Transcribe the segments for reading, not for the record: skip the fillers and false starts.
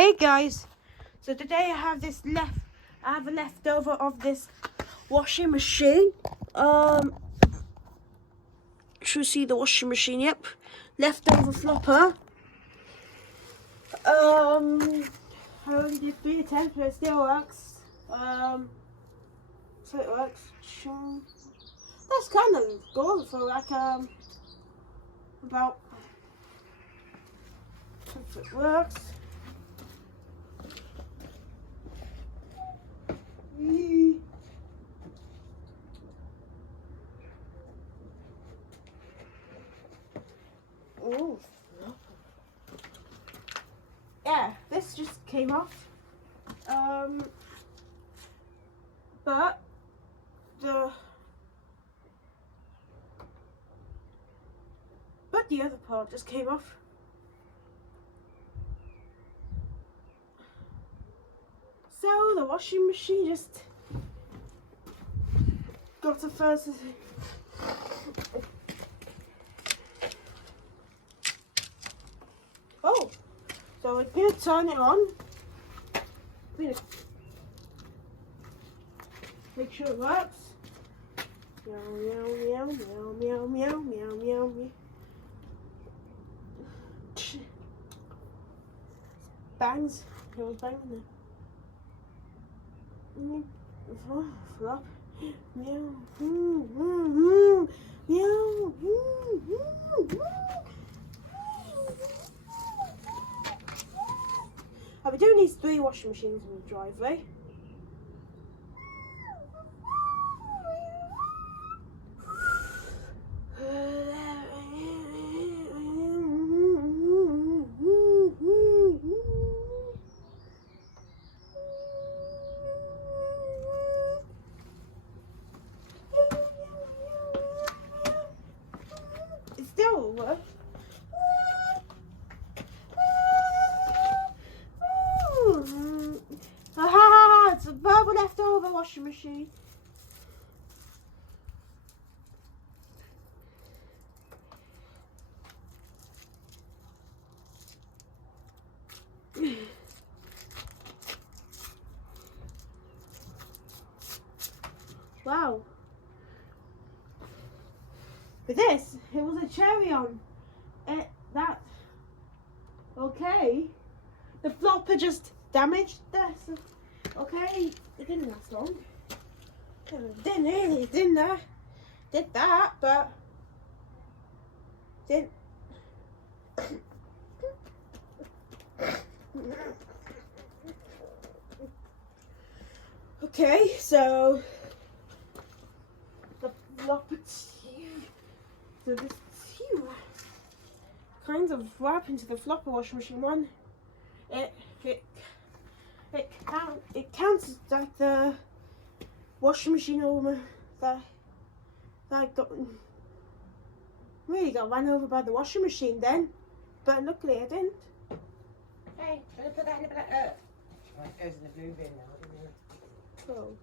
Hey guys, so today I have a leftover of this washing machine. Should see the washing machine, yep. Leftover flopper. I only did 3 attempts, but it still works. So it works. That's kind of good for like about if it works. Oh, yeah, this just came off. But the other part just came off. So the washing machine just got a first. Oh, so we're gonna turn it on. Make sure it works. Meow meow meow meow meow meow meow meow. Bangs. It was banging there. Flop. Meow. Meow. I'll be doing these 3 washing machines in the driveway. It still works. It's a bubble leftover washing machine. Wow. With this, it was a cherry on. Okay. The flopper just damaged this. Okay, it didn't last long. It did that, but didn't. Okay, so the flopper so this kind of wrap into the flopper washing machine one. It counts as like the washing machine almost that got run over by the washing machine then, but luckily I didn't. Hey, can I put that in the black? Right, it goes in the blue bin now, doesn't it? Cool.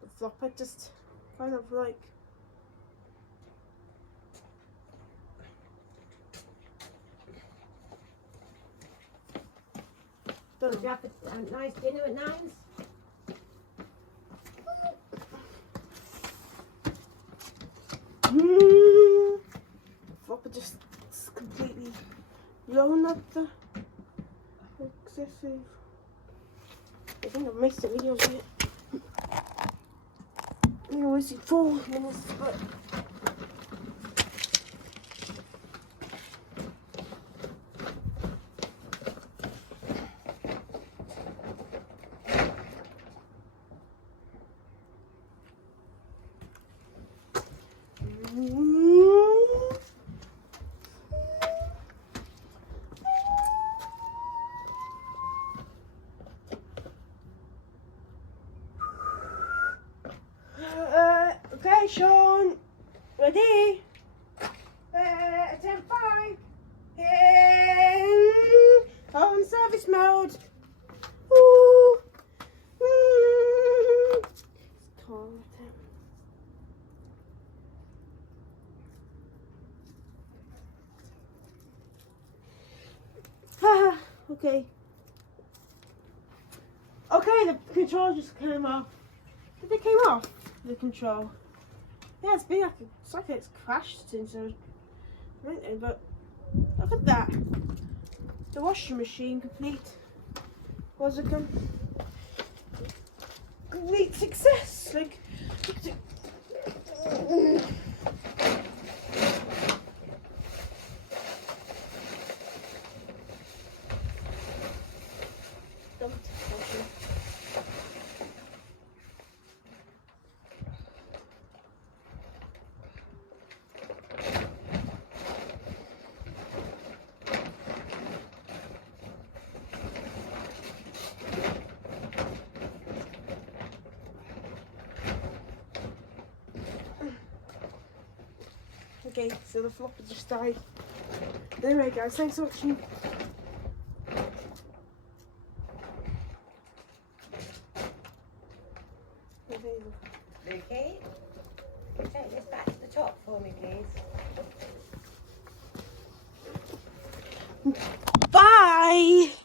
The flopper just kind of like. Did you have a nice dinner at Nine's? Flopper just completely blown up the excessive. I think I missed the video of it. You always see 4 minutes, but. Okay, Sean, ready? Attempt 5. On service mode. Ooh. Calm it down. Okay. Okay, the control just came off. Did it came off? The control. Yeah, it's been like it's like it's crashed since I was renting, but look at that. The washing machine complete. Was a complete success. Like, look at it. Dumped washing. Okay, so the flopper just died. Anyway guys, thanks for watching. Lukey, take this back to the top for me, please. Bye!